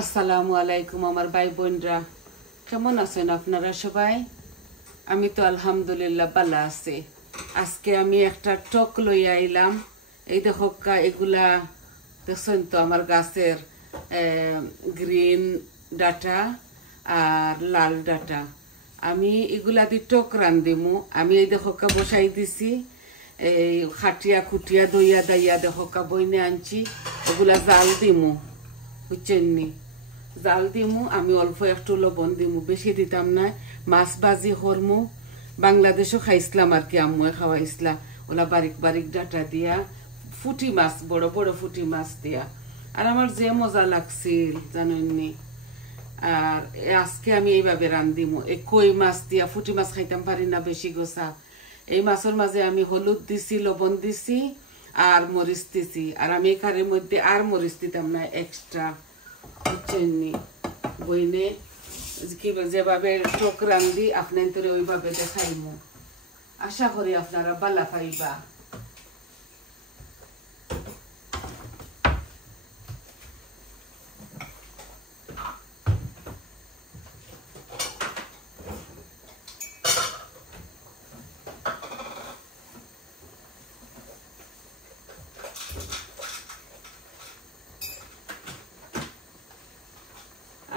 আসসালামু আলাইকুম আমার ভাই বোনরা, কেমন আছেন আপনারা সবাই? আমি তো আলহামদুলিল্লাহ ভালো আছি। আজকে আমি একটা টক লইয়া আইলাম। এই দেখো এগুলা দেখছেন তো আমার গাছের গ্রিন ডাটা আর লাল ডাটা। আমি এগুলা দিয়ে টক রান্ধিমু। আমি এই দেখো বসাই দিছি, এই খাটিয়া খুটিয়া দইয়া দাইয়া দেখো বইনে আনছি। এগুলা জাল দিমু, বুঝছেন নি? জাল দিমু। আমি অল্প একটু লবণ দিমু, বেশি দিতাম না। মাছ ভাজি করমু। বাংলাদেশও খাইছিলাম আর কি, আম্মুয়ে খাওয়াইছিলাম। ওলা বারিক বারিক ডাটা দিয়া ফুটি মাছ, বড় বড় ফুটি মাছ দিয়া। আর আমার যে মজা লাগছিল জানেননি। আর আজকে আমি এইভাবে রান্ধিমু। এই কই মাছ দিয়া, ফুটি মাছ খাইতাম পারি না বেশি গোসা। এই মাছের মাঝে আমি হলুদ দিছি, লবণ দিছি আর মরিচ দিছি। আর আমি এখানের মধ্যে আর মরিচ দিতাম না এক্সট্রা, বুঝছেন নি? বইনে যেভাবে টক রান্ধি আপনার ওইভাবে দেখাইমু। আশা করি আপনারা বালা পাইবা।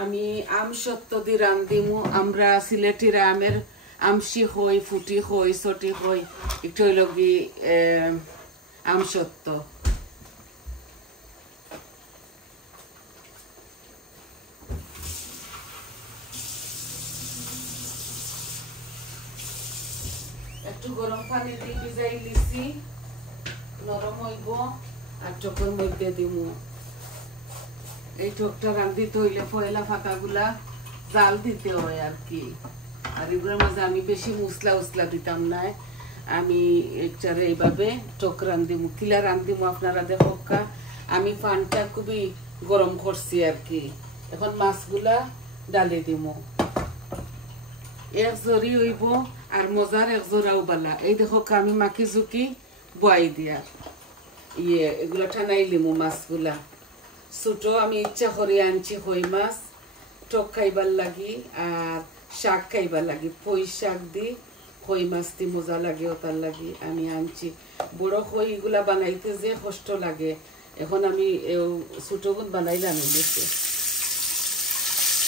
আমি আম সত্য দি রান্ধিমু। আমরা সিলেটিরা আমের আমসি হই, ফুটি হই, ছটি হই, একটু লগি আম সত্য। একটু গরম পানি দিয়ে ভিজাই লিছি, নরম হইব। আর টকের মধ্যে দিমু। এই টকটা রান্ধিতে হইলে পয়লা ফাঁকাগুলা জাল দিতে হয় আর কি। আর এগুলোর মাঝে আমি বেশি মশলা উসলা দিতাম না। আমি একচারে এইভাবে টক রান্ধিমু। কিলা রান্ধিমু আপনারা দেখো। আমি পানটা খুবই গরম করছি আর কি। এখন মাছগুলা ডালে দিমু। এক জরি হইব আর মজার এক জোড়াও বালা। এই দেখো আমি মাখি ঝুঁকি বয়াই দিয়া এগুলা ঠানাই লিমু মাছগুলা। ছোট আমি ইচ্ছা করে আনছি কই মাছ, টক খাইবার লাগি আর শাক খাইবার লাগি। পই শাক দি কই মাছ দি মজা লাগে, ওটার লাগি আমি আনছি। বড় কই এগুলা বানাইতে যে কষ্ট লাগে। এখন আমি ছোট গুণ বানাইলাম বেশি।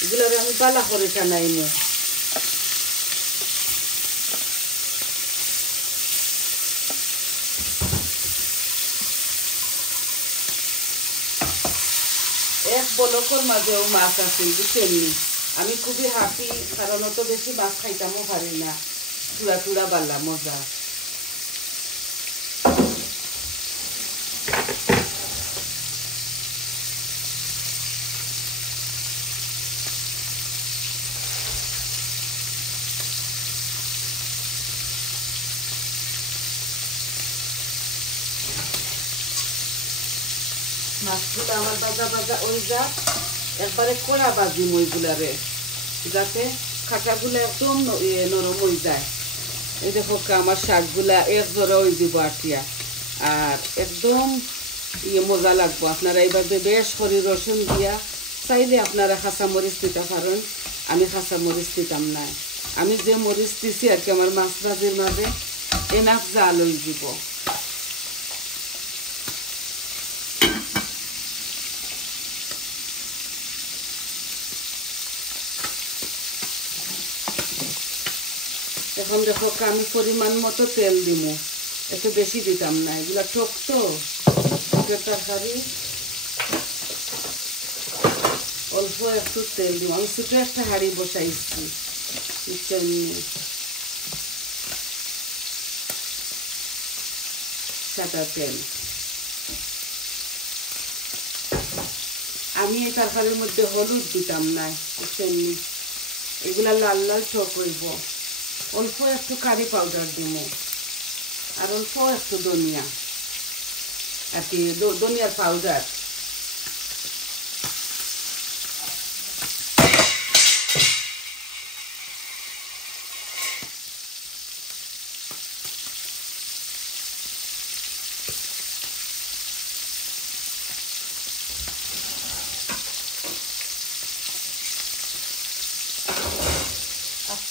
এগুলা আমি বালা করে টানাইমু। এক বলকর মাঝেও মাছ আছে, বুঝছেন? আমি খুবই হাসি, কারণ অত বেশি মাছ খাইতামও পারি না। চূড়া চূড়া বালা মজা। মাছগুলো আমার বাজা বাজা ওই যা একবারে কড়া বাজি মইগুলারে, যাতে খাটাগুলো একদম নরম হয়ে যায়। এই দেখো আমার শাকগুলা এক জোড়া হয়ে দিব আটিয়া। আর একদম মজা লাগবো। আপনারা এইভাবে বেশ করে রসুন দিয়া, চাইলে আপনারা খাঁচা মরিচ দিতে পারেন। আমি খাঁচা মরিচ দিতাম না। আমি যে মরিচ দিছি আর কি আমার মাছ ভাজির মাঝে এনাফ জাল হয়ে দিব। এখন দেখো আমি পরিমাণ মতো তেল দিমু, একটু বেশি দিতাম না। এগুলা টক তো তরকারি, অল্প একটু তেল দিব। আমি ছোটো একটা হাঁড়ি বসাইছি, সাদা তেল। আমি এই তরকারির মধ্যে হলুদ দিতাম না, বুঝছেন? এগুলা লাল লাল টক হইব। অল্প একটু কারি পাউডার দিব আর অল্প একটু ধনিয়া আর কি, ধনিয়ার পাউডার।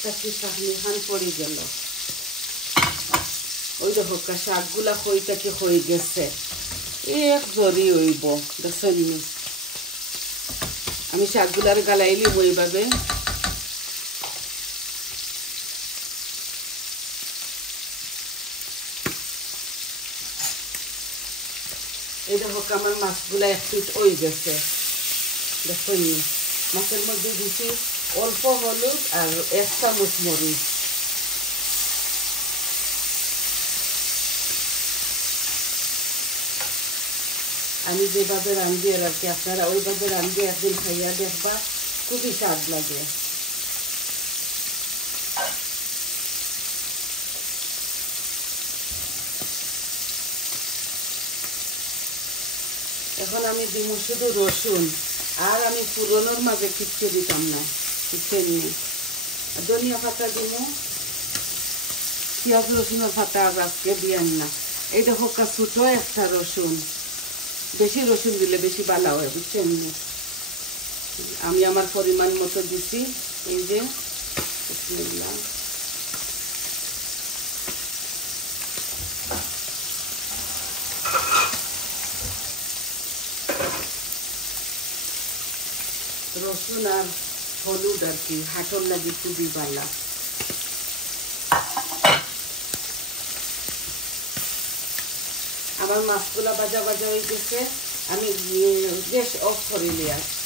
তাকে চাহনি খান পড়ে গেল ওই দেখো শাকগুলা খইটাকে হয়ে গেছে এক জরি হইব দেখছেন আমি শাকগুলার গালাইলি ওইভাবে এই দেখো আমার মাছগুলা এক পিট হয়ে গেছে দেখুন মাছের মধ্যে দিচ্ছি অল্প হলুদ আর 1 চামচ মরিচ আমি যেভাবে রান্ধি আর কি আপনারা ওইভাবে রান্ধি একদিন খাইয়া দেখবা খুবই স্বাদ লাগে এখন আমি দিব শুধু রসুন আর আমি পুরনোর মাঝে কিচ্ছু দিতাম না কিচ্ছু নেই ধনিয়া পাতা দিব পেঁয়াজ রসুনের পাতা আজকে দিয়ান না এই দেখো ছোটো একটা রসুন বেশি রসুন দিলে বেশি ভালো হয় বুঝছেন আমি আমার পরিমাণ মতো দিছি এই যে রসুন আর হলুদ আর কি হাঁটর লাগে খুবই ভালো আমার মাছগুলা ভাজা ভাজা হয়ে গেছে আমি গ্যাস অফ করে নিয়ে আসছি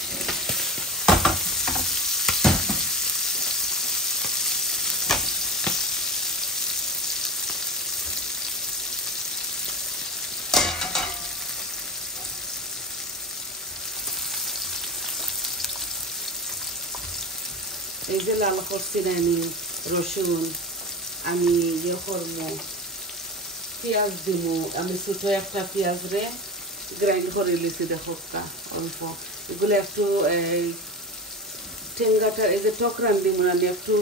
এই যে লাল করছি না আমি রসুন আমি ইয়ে করবো পেঁয়াজ দিব আমি ছোটো একটা পেঁয়াজ রে গ্রাইন্ড করে লিছি দেখো অল্প এগুলো একটু ঠেঙ্গাটা এই যে টক রান্ধি আমি একটু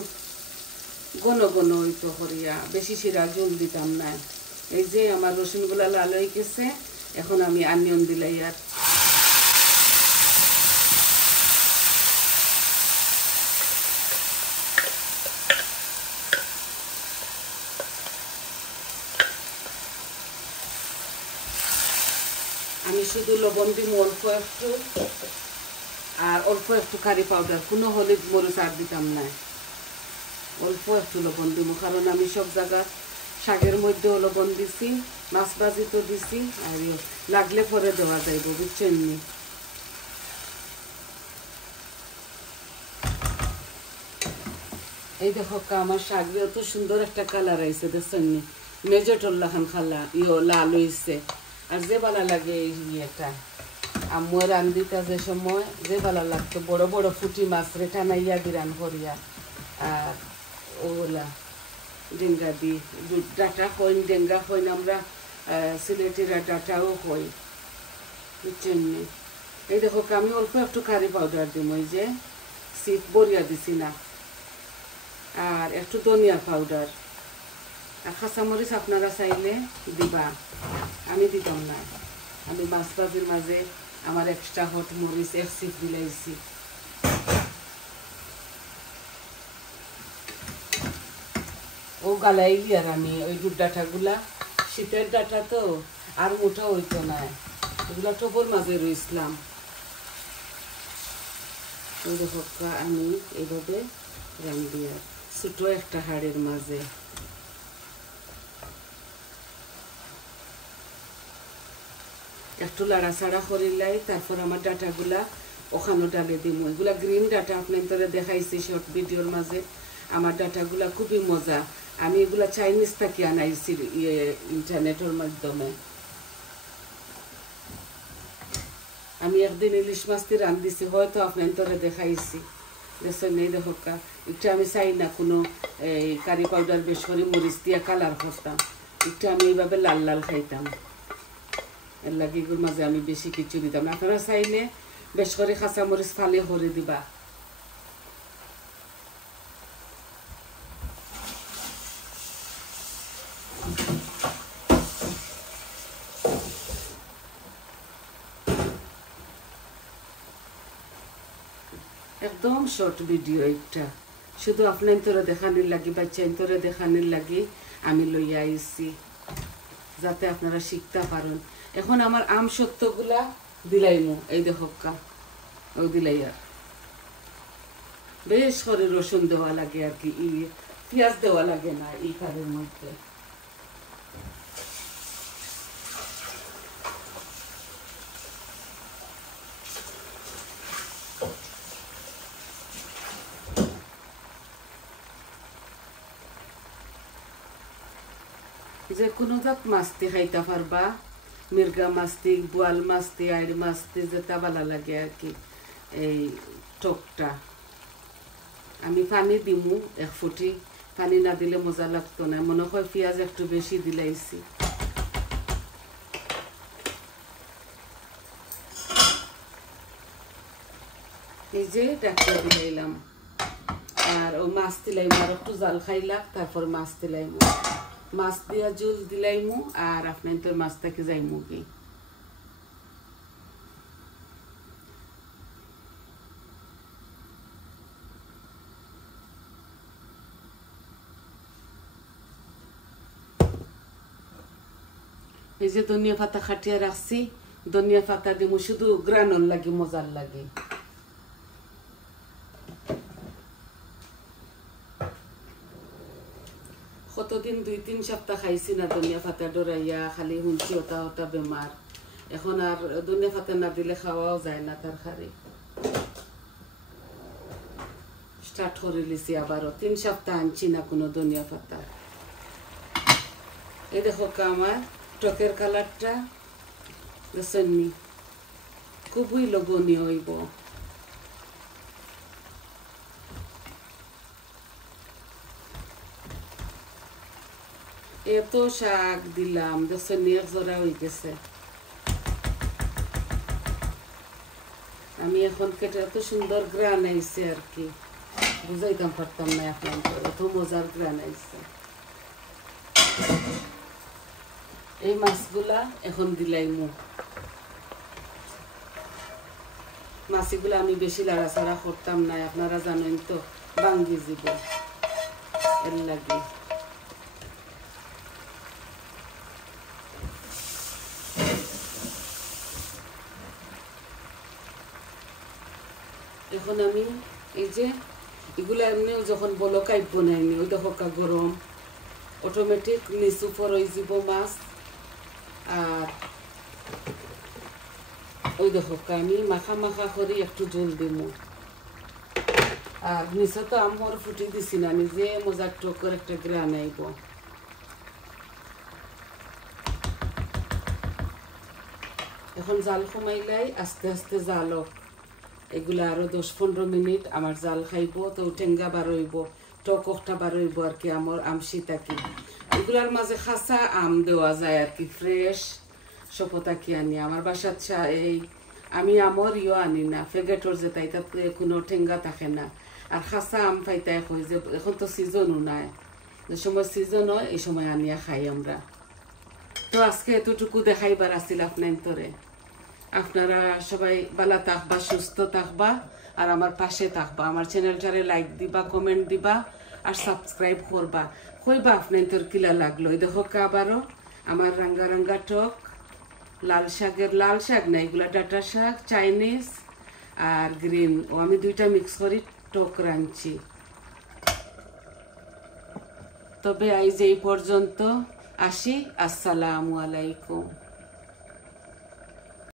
ঘন ঘন হইতো করিয়া বেশি শিরা জল দিতাম না এই যে আমার রসুনগুলা লাল হয়ে গেছে এখন আমি আনিয়ন দিলাই আর আমি শুধু লবণ দিব অল্প একটু আর অল্প একটু কারি পাউডার কোনো হলুদ মরিচ আর দিতাম না অল্প একটু লবণ দিব কারণ আমি সব জায়গা শাকের মধ্যেও লবণ দিছি মাছ ভাজি তো দিছি আর লাগলে পরে দেওয়া যাইব বুঝছেন নি এই দেখো আমার শাক এত সুন্দর একটা কালার আইছে দেখছেন নি মেজরটোল্লা খান খালা লাল হইছে আর যে ভালো লাগে এই ইয়েটা আম্মু রান্দিটা যে সময় যে ভালো লাগতো বড় বড় ফুটি মাছ রে টানাইয়া দিরান করিয়া আর ওগুলা ডেঙ্গা দি ডাটা হইন ডেঙ্গা হইন আমরা সিলেটিরা ডাটাও হই বুঝছেন এই দেখো আমি অল্প একটু কারি পাউডার দিব ওই যে সিট বরিয়া দিছি না আর একটু ধনিয়া পাউডার আর কাঁচামরিচ আপনারা চাইলে দিবা আমি দিতাম না আমি মাছ ভাজির মাঝে আমার এক্সট্রা হট মরিচ এক সিট দিলাইছি ও গালাইলি আর আমি ওই ডাটাগুলা শীতের ডাটা তো আর মোটা হইতো না এগুলো টবর মাঝে রইছিলাম ওই দেখো আমি এইভাবে রান্ধি আর ছোটো একটা হাড়ের মাঝে একটু লাড়াচাড়া করিলাই তারপর আমার ডাটাগুলা ওখানে ডালে দিব এগুলা গ্রিন ডাটা আপনাদের দেখাইছি শর্ট ভিডিওর মাঝে আমার ডাটাগুলা খুবই মজা আমি এগুলা চাইনিজ থেকে আনাইছি ইন্টারনেটের মাধ্যমে আমি একদিন ইলিশ মাছটি রান্ধিছি হয়তো আপনাদের দেখাইছি দেখছেন এই দেখো একটু আমি চাই না কোনো কারি পাউডার বেশ করে মরিচ দিয়া কালার করতাম একটু আমি এইভাবে লাল লাল খাইতাম এর লাগে এগুলোর মাঝে আমি বেশি কিছু দিতাম না আপনারা চাইলে বেশ করে কাঁচা মরিচ ফালে করে দিবা একদম শর্ট ভিডিও একটা শুধু আপনার তোরা দেখানির লাগি বাচ্চা তোরা দেখানির লাগি আমি লইয়া আইছি যাতে আপনারা শিখতে পারেন। এখন আমার আম সত্যগুলা দিলাইমু এই দেখকা ও দিলাই আর বেশ করে রসুন দেওয়া লাগে আর কি পেঁয়াজ দেওয়া লাগে না এই কারের মধ্যে। যে কোনো জাত মাছটি খাইতে পারবা, মির্গা মাছটি, বোয়াল মাছটি, আইড় মাছটি যেটা ভালো লাগে আর কি এই টকটা। আমি পানি দিমু এক ফুটি, পানি না দিলে মজা লাগতো না, মনে হয় পেঁয়াজ একটু বেশি দিলাইছি। এই যে ডাক্তার দিলাইলাম আর ও মাছ দিলাইমু আর একটু জাল খাইলাম তারপর মাছ দিলাইমু, মাছ দিয়া জল দিলাইমু আর আপনার তো মাছটাকে যাইমু কি। এই যে ধনিয়া পাতা খাটিয়া রাখছি, ধনিয়া পাতা দিমু শুধু গ্রানোর লাগে মজার লাগে। কতদিন 2-3 সপ্তাহ খাইছি না ধনিয়া পাতা ডরাইয়া, খালি শুনছি ওটা ওটা বেমার। এখন আর ধনিয়া পাতা না দিলে খাওয়াও যায় না তরকারি। স্টার্ট করে লিছি আবারও, 3 সপ্তাহ আনছি না কোনো ধনিয়া পাতা। এই দেখো আমার টকের কালারটা দেখছেননি, খুবই লোভনীয় হইব। এত শাক দিলাম দেখছেন এক জোড়া হয়ে গেছে। আমি এখন কেটে এত সুন্দর গ্রান আইছে আর কি বুঝাইতাম পারতাম না, এখন এত মজার গ্রান আইছে। এই মাছগুলা এখন দিলাইমু, মাছগুলা আমি বেশি লাড়াচাড়া করতাম না, আপনারা জানেন তো ভাঙ্গি যাব এর লাগে। এখন আমি এই যে এগুলা এমনি যখন বলকাই বনাইনি ওই দেখো গরম অটোমেটিক নিচ উপর হয়ে যাব মাছ। আর ওই দেখো আমি মাখা মাখা করে একটু জল দিব। আর নিচে তো আমার ফুটি দিছি না, নিজে মজার টকর একটা গ্রান আইব। এখন জাল কমাইলাই আস্তে আস্তে জাল হোক, এগুলা আরো 10-15 মিনিট আমার জাল খাইব, তো টেঙ্গা বারইব, টকটা বারইব আর কি আমার আমসি থাকি। এগুলার মাঝে খাসা আম দেওয়া যায় আর কি, ফ্রেশ সপতা কি আনি আমার বাসার এই আমি আমর আনি না, ফেগেটর যেটা এটাতে কোনো টেঙ্গা থাকে না। আর খাসা আম পাইতাই হয় যে এখন তো সিজনও নাই, যে সময় সিজন হয় এই সময় আনিয়া খাই আমরা। তো আজকে এতটুকু দেখাইবার আসিল আপনার তোরে। আপনারা সবাই ভালো থাকবা, সুস্থ থাকবা আর আমার পাশে থাকবা। আমার চ্যানেলটারে লাইক দিবা, কমেন্ট দিবা আর সাবস্ক্রাইব করবা। কইবা আপনার তোর কিলা লাগলো। এই দেখো আবারও আমার রাঙ্গা রাঙ্গা টক লাল শাক না, এগুলা ডাটা শাক, চাইনিজ আর গ্রিন, ও আমি দুইটা মিক্স করি টক রাঁধছি। তবে আজ এই পর্যন্ত আসি, আসসালামু আলাইকুম।